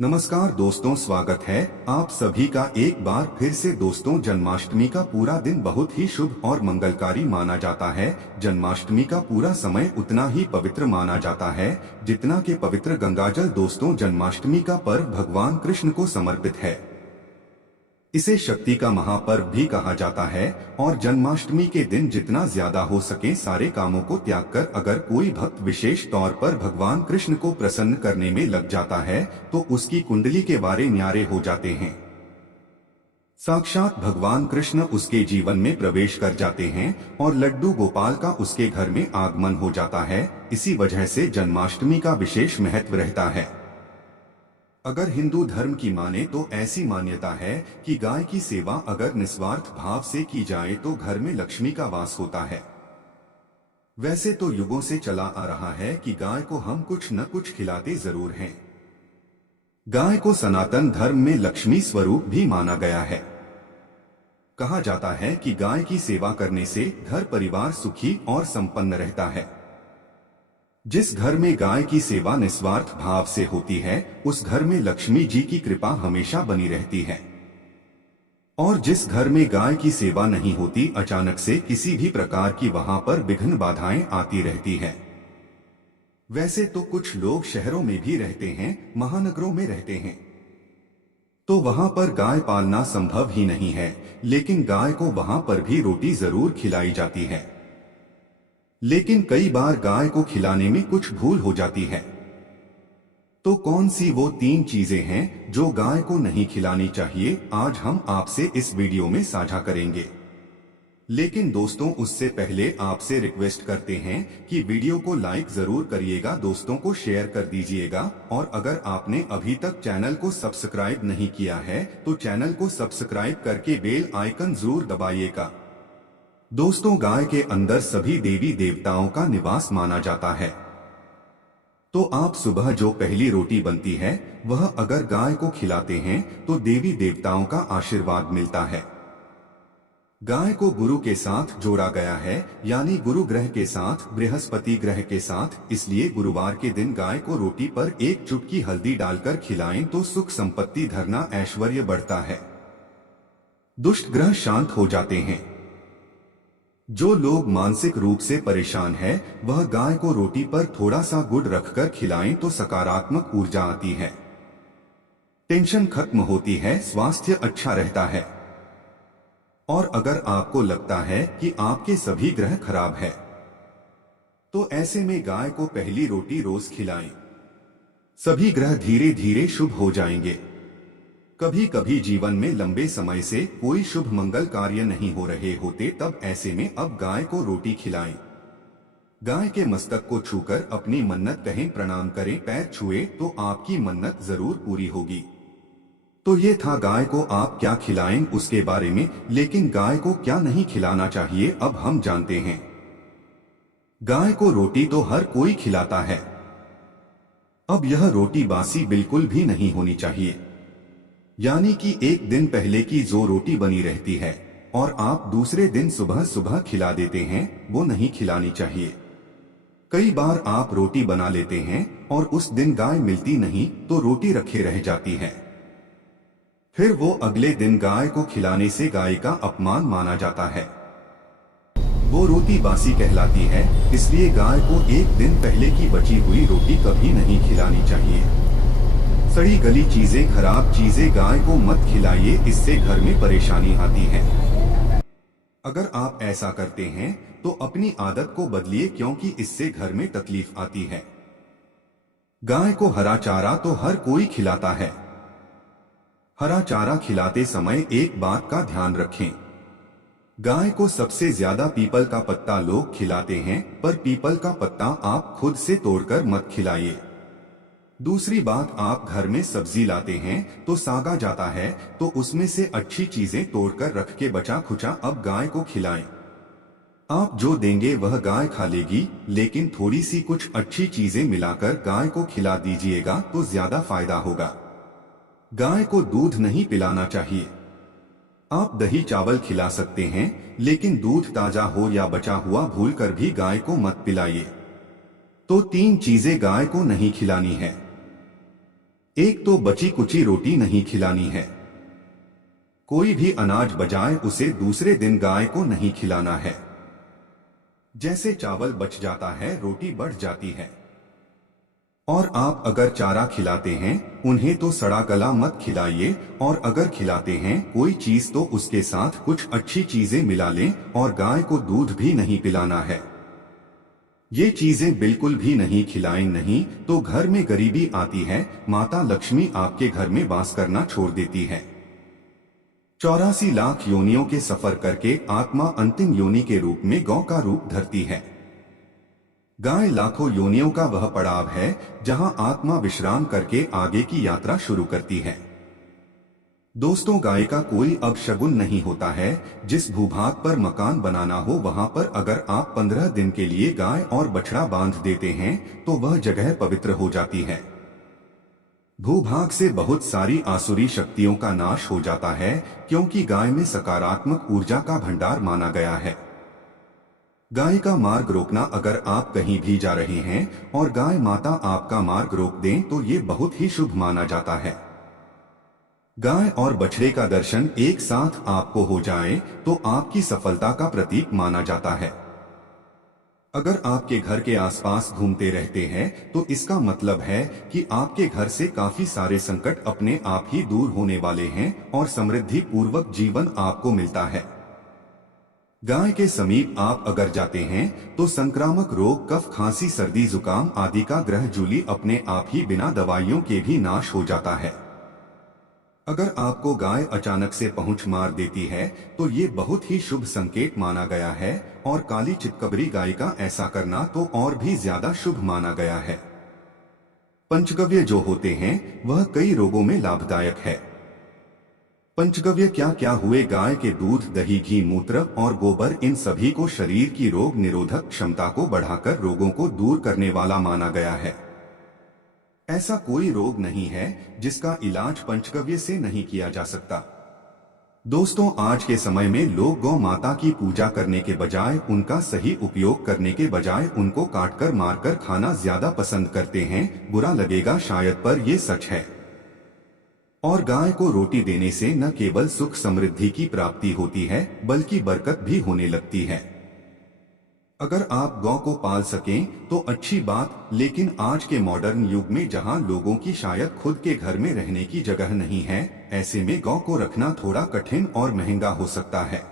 नमस्कार दोस्तों, स्वागत है आप सभी का एक बार फिर से। दोस्तों, जन्माष्टमी का पूरा दिन बहुत ही शुभ और मंगलकारी माना जाता है। जन्माष्टमी का पूरा समय उतना ही पवित्र माना जाता है जितना कि पवित्र गंगाजल। दोस्तों, जन्माष्टमी का पर्व भगवान कृष्ण को समर्पित है। इसे शक्ति का महापर्व भी कहा जाता है और जन्माष्टमी के दिन जितना ज्यादा हो सके सारे कामों को त्याग कर अगर कोई भक्त विशेष तौर पर भगवान कृष्ण को प्रसन्न करने में लग जाता है तो उसकी कुंडली के बारे न्यारे हो जाते हैं। साक्षात भगवान कृष्ण उसके जीवन में प्रवेश कर जाते हैं और लड्डू गोपाल का उसके घर में आगमन हो जाता है। इसी वजह से जन्माष्टमी का विशेष महत्व रहता है। अगर हिंदू धर्म की माने तो ऐसी मान्यता है कि गाय की सेवा अगर निस्वार्थ भाव से की जाए तो घर में लक्ष्मी का वास होता है। वैसे तो युगों से चला आ रहा है कि गाय को हम कुछ न कुछ खिलाते जरूर हैं। गाय को सनातन धर्म में लक्ष्मी स्वरूप भी माना गया है। कहा जाता है कि गाय की सेवा करने से घर परिवार सुखी और संपन्न रहता है। जिस घर में गाय की सेवा निस्वार्थ भाव से होती है उस घर में लक्ष्मी जी की कृपा हमेशा बनी रहती है। और जिस घर में गाय की सेवा नहीं होती अचानक से किसी भी प्रकार की वहां पर विघ्न बाधाएं आती रहती है। वैसे तो कुछ लोग शहरों में भी रहते हैं, महानगरों में रहते हैं, तो वहां पर गाय पालना संभव ही नहीं है, लेकिन गाय को वहां पर भी रोटी जरूर खिलाई जाती है। लेकिन कई बार गाय को खिलाने में कुछ भूल हो जाती है। तो कौन सी वो 3 चीजें हैं जो गाय को नहीं खिलानी चाहिए, आज हम आपसे इस वीडियो में साझा करेंगे। लेकिन दोस्तों, उससे पहले आपसे रिक्वेस्ट करते हैं कि वीडियो को लाइक जरूर करिएगा, दोस्तों को शेयर कर दीजिएगा और अगर आपने अभी तक चैनल को सब्सक्राइब नहीं किया है तो चैनल को सब्सक्राइब करके बेल आइकन जरूर दबाइएगा। दोस्तों, गाय के अंदर सभी देवी देवताओं का निवास माना जाता है। तो आप सुबह जो पहली रोटी बनती है वह अगर गाय को खिलाते हैं तो देवी देवताओं का आशीर्वाद मिलता है। गाय को गुरु के साथ जोड़ा गया है, यानी गुरु ग्रह के साथ, बृहस्पति ग्रह के साथ, इसलिए गुरुवार के दिन गाय को रोटी पर एक चुटकी हल्दी डालकर खिलाएं तो सुख संपत्ति, धरना, ऐश्वर्य बढ़ता है। दुष्ट ग्रह शांत हो जाते हैं। जो लोग मानसिक रूप से परेशान है वह गाय को रोटी पर थोड़ा सा गुड़ रखकर खिलाएं तो सकारात्मक ऊर्जा आती है, टेंशन खत्म होती है, स्वास्थ्य अच्छा रहता है। और अगर आपको लगता है कि आपके सभी ग्रह खराब है तो ऐसे में गाय को पहली रोटी रोज खिलाएं। सभी ग्रह धीरे धीरे शुभ हो जाएंगे। कभी कभी जीवन में लंबे समय से कोई शुभ मंगल कार्य नहीं हो रहे होते, तब ऐसे में अब गाय को रोटी खिलाएं। गाय के मस्तक को छूकर अपनी मन्नत कहें, प्रणाम करें, पैर छुए तो आपकी मन्नत जरूर पूरी होगी। तो ये था गाय को आप क्या खिलाएं उसके बारे में, लेकिन गाय को क्या नहीं खिलाना चाहिए अब हम जानते हैं। गाय को रोटी तो हर कोई खिलाता है। अब यह रोटी बासी बिल्कुल भी नहीं होनी चाहिए, यानी कि एक दिन पहले की जो रोटी बनी रहती है और आप दूसरे दिन सुबह सुबह खिला देते हैं वो नहीं खिलानी चाहिए। कई बार आप रोटी बना लेते हैं और उस दिन गाय मिलती नहीं तो रोटी रखे रह जाती है। फिर वो अगले दिन गाय को खिलाने से गाय का अपमान माना जाता है, वो रोटी बासी कहलाती है। इसलिए गाय को एक दिन पहले की बची हुई रोटी कभी नहीं खिलानी चाहिए। सड़ी गली चीजें, खराब चीजें गाय को मत खिलाइए, इससे घर में परेशानी आती है। अगर आप ऐसा करते हैं तो अपनी आदत को बदलिए, क्योंकि इससे घर में तकलीफ आती है। गाय को हरा चारा तो हर कोई खिलाता है। हरा चारा खिलाते समय एक बात का ध्यान रखें, गाय को सबसे ज्यादा पीपल का पत्ता लोग खिलाते हैं, पर पीपल का पत्ता आप खुद से तोड़कर मत खिलाइए। दूसरी बात, आप घर में सब्जी लाते हैं तो सागा जाता है तो उसमें से अच्छी चीजें तोड़कर रख के बचा खुचा अब गाय को खिलाएं। आप जो देंगे वह गाय खा लेगी, लेकिन थोड़ी सी कुछ अच्छी चीजें मिलाकर गाय को खिला दीजिएगा तो ज्यादा फायदा होगा। गाय को दूध नहीं पिलाना चाहिए। आप दही चावल खिला सकते हैं, लेकिन दूध ताजा हो या बचा हुआ भूलकर भी गाय को मत पिलाइए। तो 3 चीजें गाय को नहीं खिलानी है। एक तो बची कुची रोटी नहीं खिलानी है। कोई भी अनाज बजाए उसे दूसरे दिन गाय को नहीं खिलाना है। जैसे चावल बच जाता है रोटी बढ़ जाती है। और आप अगर चारा खिलाते हैं उन्हें तो सड़ा गला मत खिलाइए, और अगर खिलाते हैं कोई चीज तो उसके साथ कुछ अच्छी चीजें मिला लें, और गाय को दूध भी नहीं पिलाना है। ये चीजें बिल्कुल भी नहीं खिलाएं, नहीं तो घर में गरीबी आती है, माता लक्ष्मी आपके घर में वास करना छोड़ देती है। 84 लाख योनियों के सफर करके आत्मा अंतिम योनि के रूप में गौ का रूप धरती है। गाय लाखों योनियों का वह पड़ाव है जहां आत्मा विश्राम करके आगे की यात्रा शुरू करती है। दोस्तों, गाय का कोई अपशगुन नहीं होता है। जिस भूभाग पर मकान बनाना हो वहां पर अगर आप 15 दिन के लिए गाय और बछड़ा बांध देते हैं तो वह जगह पवित्र हो जाती है। भूभाग से बहुत सारी आसुरी शक्तियों का नाश हो जाता है, क्योंकि गाय में सकारात्मक ऊर्जा का भंडार माना गया है। गाय का मार्ग रोकना, अगर आप कहीं भी जा रहे हैं और गाय माता आपका मार्ग रोक दें तो ये बहुत ही शुभ माना जाता है। गाय और बछड़े का दर्शन एक साथ आपको हो जाए तो आपकी सफलता का प्रतीक माना जाता है। अगर आपके घर के आसपास घूमते रहते हैं तो इसका मतलब है कि आपके घर से काफी सारे संकट अपने आप ही दूर होने वाले हैं और समृद्धि पूर्वक जीवन आपको मिलता है। गाय के समीप आप अगर जाते हैं तो संक्रामक रोग, कफ, खांसी, सर्दी, जुकाम आदि का ग्रह जूली अपने आप ही बिना दवाइयों के भी नाश हो जाता है। अगर आपको गाय अचानक से पहुंच मार देती है तो ये बहुत ही शुभ संकेत माना गया है, और काली चितकबरी गाय का ऐसा करना तो और भी ज्यादा शुभ माना गया है। पंचगव्य जो होते हैं वह कई रोगों में लाभदायक है। पंचगव्य क्या क्या हुए? गाय के दूध, दही, घी, मूत्र और गोबर, इन सभी को शरीर की रोग निरोधक क्षमता को बढ़ाकर रोगों को दूर करने वाला माना गया है। ऐसा कोई रोग नहीं है जिसका इलाज पंचगव्य से नहीं किया जा सकता। दोस्तों, आज के समय में लोग गौ माता की पूजा करने के बजाय, उनका सही उपयोग करने के बजाय उनको काटकर मारकर खाना ज्यादा पसंद करते हैं। बुरा लगेगा शायद, पर ये सच है। और गाय को रोटी देने से न केवल सुख समृद्धि की प्राप्ति होती है बल्कि बरकत भी होने लगती है। अगर आप गौ को पाल सकें तो अच्छी बात, लेकिन आज के मॉडर्न युग में जहां लोगों की शायद खुद के घर में रहने की जगह नहीं है, ऐसे में गौ को रखना थोड़ा कठिन और महंगा हो सकता है।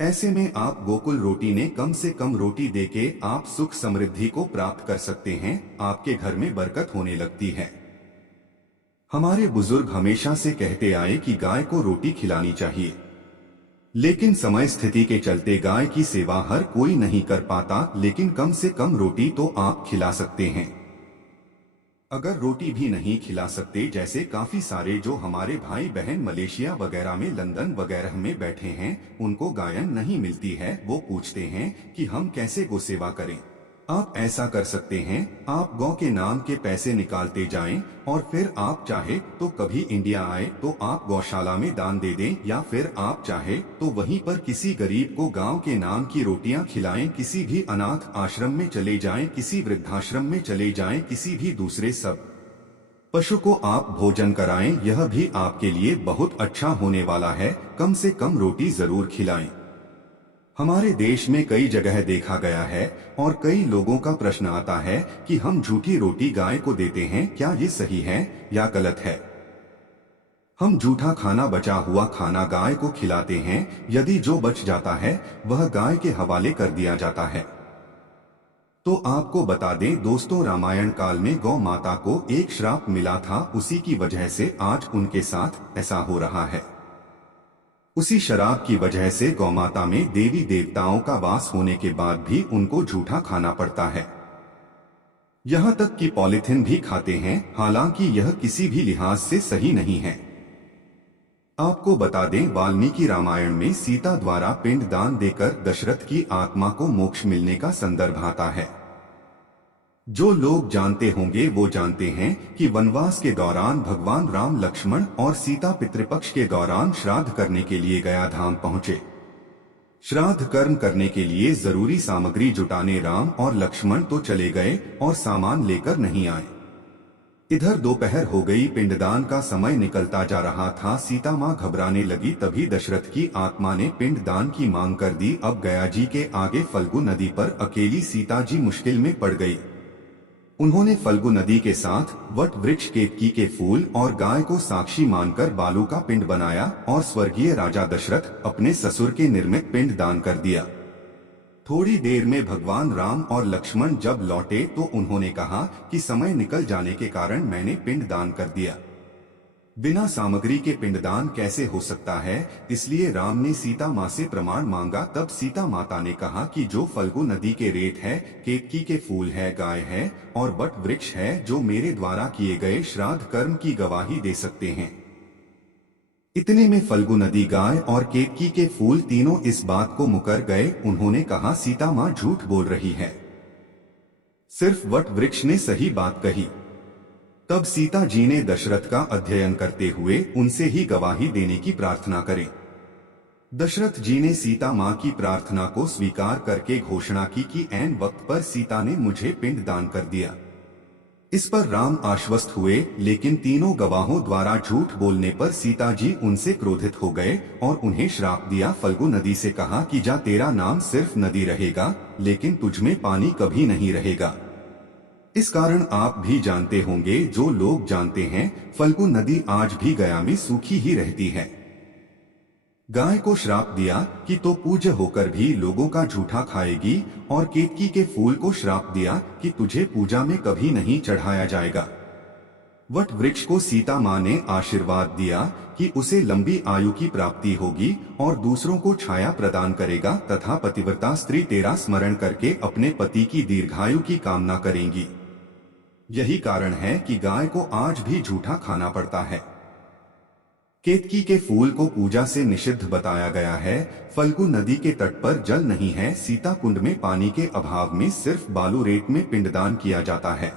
ऐसे में आप गोकुल रोटी ने कम से कम रोटी देके आप सुख समृद्धि को प्राप्त कर सकते हैं। आपके घर में बरकत होने लगती है। हमारे बुजुर्ग हमेशा से कहते आए कि गाय को रोटी खिलानी चाहिए, लेकिन समय स्थिति के चलते गाय की सेवा हर कोई नहीं कर पाता, लेकिन कम से कम रोटी तो आप खिला सकते हैं। अगर रोटी भी नहीं खिला सकते, जैसे काफी सारे जो हमारे भाई बहन मलेशिया वगैरह में, लंदन वगैरह में बैठे हैं, उनको गायन नहीं मिलती है, वो पूछते हैं कि हम कैसे गौ सेवा करें। आप ऐसा कर सकते हैं, आप गौ के नाम के पैसे निकालते जाएं और फिर आप चाहे तो कभी इंडिया आए तो आप गौशाला में दान दे दें, या फिर आप चाहे तो वहीं पर किसी गरीब को गांव के नाम की रोटियां खिलाएं, किसी भी अनाथ आश्रम में चले जाएं, किसी वृद्धाश्रम में चले जाएं, किसी भी दूसरे सब पशु को आप भोजन कराएं। यह भी आपके लिए बहुत अच्छा होने वाला है। कम से कम रोटी जरूर खिलाएं। हमारे देश में कई जगह देखा गया है और कई लोगों का प्रश्न आता है कि हम झूठी रोटी गाय को देते हैं, क्या ये सही है या गलत है? हम झूठा खाना, बचा हुआ खाना गाय को खिलाते हैं। यदि जो बच जाता है वह गाय के हवाले कर दिया जाता है। तो आपको बता दें दोस्तों, रामायण काल में गौ माता को एक श्राप मिला था, उसी की वजह से आज उनके साथ ऐसा हो रहा है। उसी शराब की वजह से गौमाता में देवी देवताओं का वास होने के बाद भी उनको झूठा खाना पड़ता है। यहाँ तक कि पॉलिथिन भी खाते हैं, हालांकि यह किसी भी लिहाज से सही नहीं है। आपको बता दें, वाल्मीकि रामायण में सीता द्वारा पिंड दान देकर दशरथ की आत्मा को मोक्ष मिलने का संदर्भ आता है। जो लोग जानते होंगे वो जानते हैं कि वनवास के दौरान भगवान राम, लक्ष्मण और सीता पितृपक्ष के दौरान श्राद्ध करने के लिए गया धाम पहुंचे। श्राद्ध कर्म करने के लिए जरूरी सामग्री जुटाने राम और लक्ष्मण तो चले गए और सामान लेकर नहीं आए। इधर दोपहर हो गई, पिंडदान का समय निकलता जा रहा था। सीता माँ घबराने लगी। तभी दशरथ की आत्मा ने पिंडदान की मांग कर दी। अब गया जी के आगे फल्गु नदी पर अकेली सीता जी मुश्किल में पड़ गई। उन्होंने फल्गु नदी के साथ वट वृक्ष, केतकी के फूल और गाय को साक्षी मानकर बालू का पिंड बनाया और स्वर्गीय राजा दशरथ अपने ससुर के निर्मित पिंड दान कर दिया। थोड़ी देर में भगवान राम और लक्ष्मण जब लौटे तो उन्होंने कहा कि समय निकल जाने के कारण मैंने पिंड दान कर दिया। बिना सामग्री के पिंडदान कैसे हो सकता है? इसलिए राम ने सीता माँ से प्रमाण मांगा। तब सीता माता ने कहा कि जो फल्गु नदी के रेत है, केतकी के फूल है, गाय है और वट वृक्ष है, जो मेरे द्वारा किए गए श्राद्ध कर्म की गवाही दे सकते हैं। इतने में फल्गु नदी, गाय और केतकी के फूल तीनों इस बात को मुकर गए। उन्होंने कहा, सीता माँ झूठ बोल रही है, सिर्फ वट वृक्ष ने सही बात कही। तब सीता जी ने दशरथ का अध्ययन करते हुए उनसे ही गवाही देने की प्रार्थना करें। दशरथ जी ने सीता माँ की प्रार्थना को स्वीकार करके घोषणा की कि ऐन वक्त पर सीता ने मुझे पिंड दान कर दिया। इस पर राम आश्वस्त हुए, लेकिन तीनों गवाहों द्वारा झूठ बोलने पर सीता जी उनसे क्रोधित हो गए और उन्हें श्राप दिया। फल्गु नदी से कहा कि जा, तेरा नाम सिर्फ नदी रहेगा, लेकिन तुझमें पानी कभी नहीं रहेगा। इस कारण आप भी जानते होंगे, जो लोग जानते हैं, फल्गु नदी आज भी गया में सूखी ही रहती है। गाय को श्राप दिया कि तो पूज्य होकर भी लोगों का झूठा खाएगी, और केतकी के फूल को श्राप दिया कि तुझे पूजा में कभी नहीं चढ़ाया जाएगा। वट वृक्ष को सीता माँ ने आशीर्वाद दिया कि उसे लंबी आयु की प्राप्ति होगी और दूसरों को छाया प्रदान करेगा, तथा पतिव्रता स्त्री तेरा स्मरण करके अपने पति की दीर्घायु की कामना करेंगी। यही कारण है कि गाय को आज भी झूठा खाना पड़ता है। केतकी के फूल को पूजा से निषिद्ध बताया गया है। फल्गु नदी के तट पर जल नहीं है। सीता कुंड में पानी के अभाव में सिर्फ बालू रेत में पिंडदान किया जाता है।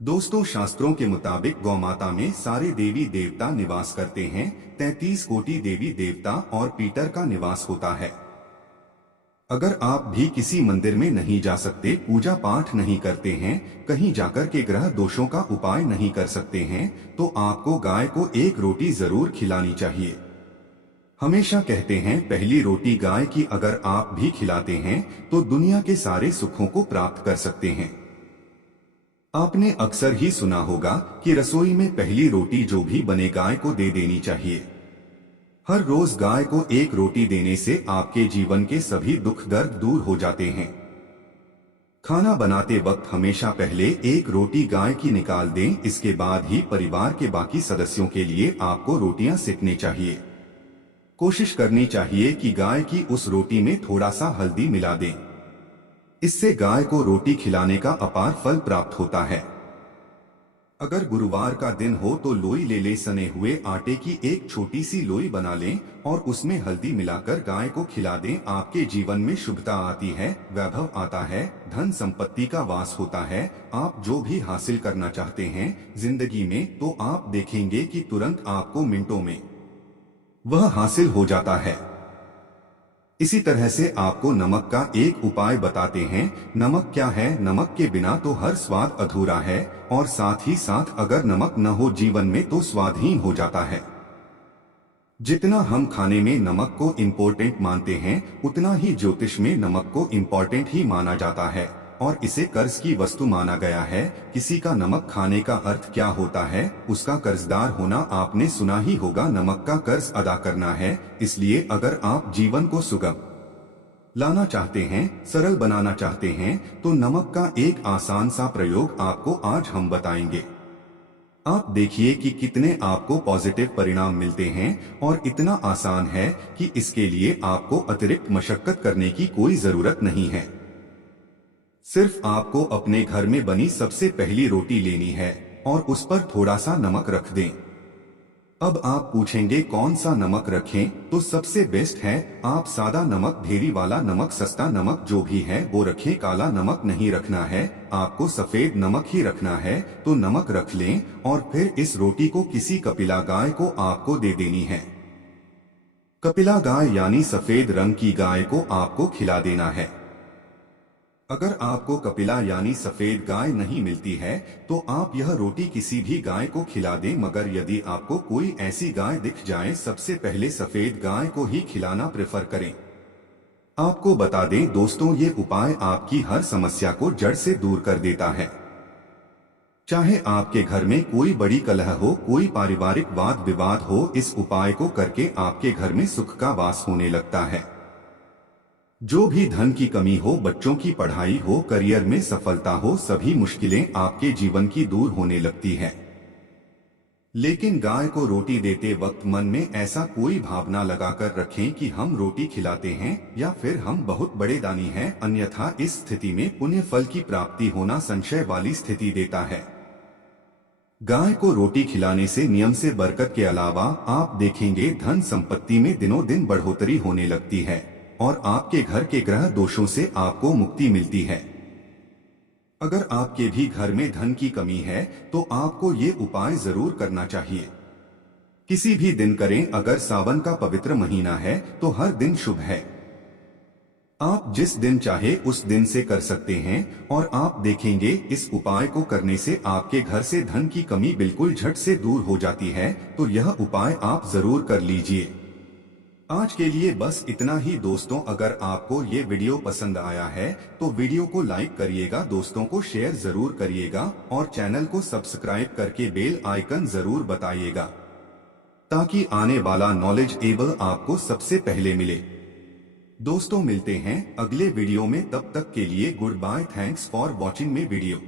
दोस्तों, शास्त्रों के मुताबिक गौमाता में सारे देवी देवता निवास करते हैं। 33 कोटि देवी देवता और पीटर का निवास होता है। अगर आप भी किसी मंदिर में नहीं जा सकते, पूजा पाठ नहीं करते हैं, कहीं जाकर के ग्रह दोषों का उपाय नहीं कर सकते हैं, तो आपको गाय को एक रोटी जरूर खिलानी चाहिए। हमेशा कहते हैं, पहली रोटी गाय की अगर आप भी खिलाते हैं तो दुनिया के सारे सुखों को प्राप्त कर सकते हैं। आपने अक्सर ही सुना होगा कि रसोई में पहली रोटी जो भी बने गाय को दे देनी चाहिए। हर रोज गाय को एक रोटी देने से आपके जीवन के सभी दुख दर्द दूर हो जाते हैं। खाना बनाते वक्त हमेशा पहले एक रोटी गाय की निकाल दें, इसके बाद ही परिवार के बाकी सदस्यों के लिए आपको रोटियां सेकनी चाहिए। कोशिश करनी चाहिए कि गाय की उस रोटी में थोड़ा सा हल्दी मिला दें। इससे गाय को रोटी खिलाने का अपार फल प्राप्त होता है। अगर गुरुवार का दिन हो तो लोई ले ले, सने हुए आटे की एक छोटी सी लोई बना लें और उसमें हल्दी मिलाकर गाय को खिला दें। आपके जीवन में शुभता आती है, वैभव आता है, धन संपत्ति का वास होता है। आप जो भी हासिल करना चाहते हैं जिंदगी में, तो आप देखेंगे कि तुरंत आपको मिनटों में वह हासिल हो जाता है। इसी तरह से आपको नमक का एक उपाय बताते हैं। नमक क्या है? नमक के बिना तो हर स्वाद अधूरा है, और साथ ही साथ अगर नमक न हो जीवन में तो स्वादहीन हो जाता है। जितना हम खाने में नमक को इम्पोर्टेंट मानते हैं, उतना ही ज्योतिष में नमक को इम्पोर्टेंट ही माना जाता है और इसे कर्ज की वस्तु माना गया है। किसी का नमक खाने का अर्थ क्या होता है? उसका कर्जदार होना। आपने सुना ही होगा, नमक का कर्ज अदा करना है। इसलिए अगर आप जीवन को सुगम लाना चाहते हैं, सरल बनाना चाहते हैं, तो नमक का एक आसान सा प्रयोग आपको आज हम बताएंगे। आप देखिए कि कितने आपको पॉजिटिव परिणाम मिलते हैं, और इतना आसान है कि इसके लिए आपको अतिरिक्त मशक्कत करने की कोई जरूरत नहीं है। सिर्फ आपको अपने घर में बनी सबसे पहली रोटी लेनी है और उस पर थोड़ा सा नमक रख दें। अब आप पूछेंगे कौन सा नमक रखें? तो सबसे बेस्ट है आप सादा नमक, ढेरी वाला नमक, सस्ता नमक जो भी है वो रखें। काला नमक नहीं रखना है, आपको सफेद नमक ही रखना है। तो नमक रख लें और फिर इस रोटी को किसी कपिला गाय को आपको दे देनी है। कपिला गाय यानी सफेद रंग की गाय को आपको खिला देना है। अगर आपको कपिला यानी सफेद गाय नहीं मिलती है तो आप यह रोटी किसी भी गाय को खिला दें, मगर यदि आपको कोई ऐसी गाय दिख जाए सबसे पहले सफेद गाय को ही खिलाना प्रेफर करें। आपको बता दें दोस्तों, ये उपाय आपकी हर समस्या को जड़ से दूर कर देता है। चाहे आपके घर में कोई बड़ी कलह हो, कोई पारिवारिक वाद विवाद हो, इस उपाय को करके आपके घर में सुख का वास होने लगता है। जो भी धन की कमी हो, बच्चों की पढ़ाई हो, करियर में सफलता हो, सभी मुश्किलें आपके जीवन की दूर होने लगती है। लेकिन गाय को रोटी देते वक्त मन में ऐसा कोई भावना लगाकर रखें कि हम रोटी खिलाते हैं या फिर हम बहुत बड़े दानी हैं, अन्यथा इस स्थिति में पुण्य फल की प्राप्ति होना संशय वाली स्थिति देता है। गाय को रोटी खिलाने से नियम से बरकत के अलावा आप देखेंगे धन संपत्ति में दिनों दिन बढ़ोतरी होने लगती है और आपके घर के ग्रह दोषों से आपको मुक्ति मिलती है। अगर आपके भी घर में धन की कमी है तो आपको ये उपाय जरूर करना चाहिए। किसी भी दिन करें, अगर सावन का पवित्र महीना है तो हर दिन शुभ है। आप जिस दिन चाहे उस दिन से कर सकते हैं और आप देखेंगे इस उपाय को करने से आपके घर से धन की कमी बिल्कुल झट से दूर हो जाती है। तो यह उपाय आप जरूर कर लीजिए। आज के लिए बस इतना ही दोस्तों। अगर आपको ये वीडियो पसंद आया है तो वीडियो को लाइक करिएगा, दोस्तों को शेयर जरूर करिएगा और चैनल को सब्सक्राइब करके बेल आइकन जरूर बताइएगा ताकि आने वाला नॉलेज एबल आपको सबसे पहले मिले। दोस्तों मिलते हैं अगले वीडियो में, तब तक के लिए goodbye. Thanks for watching my video.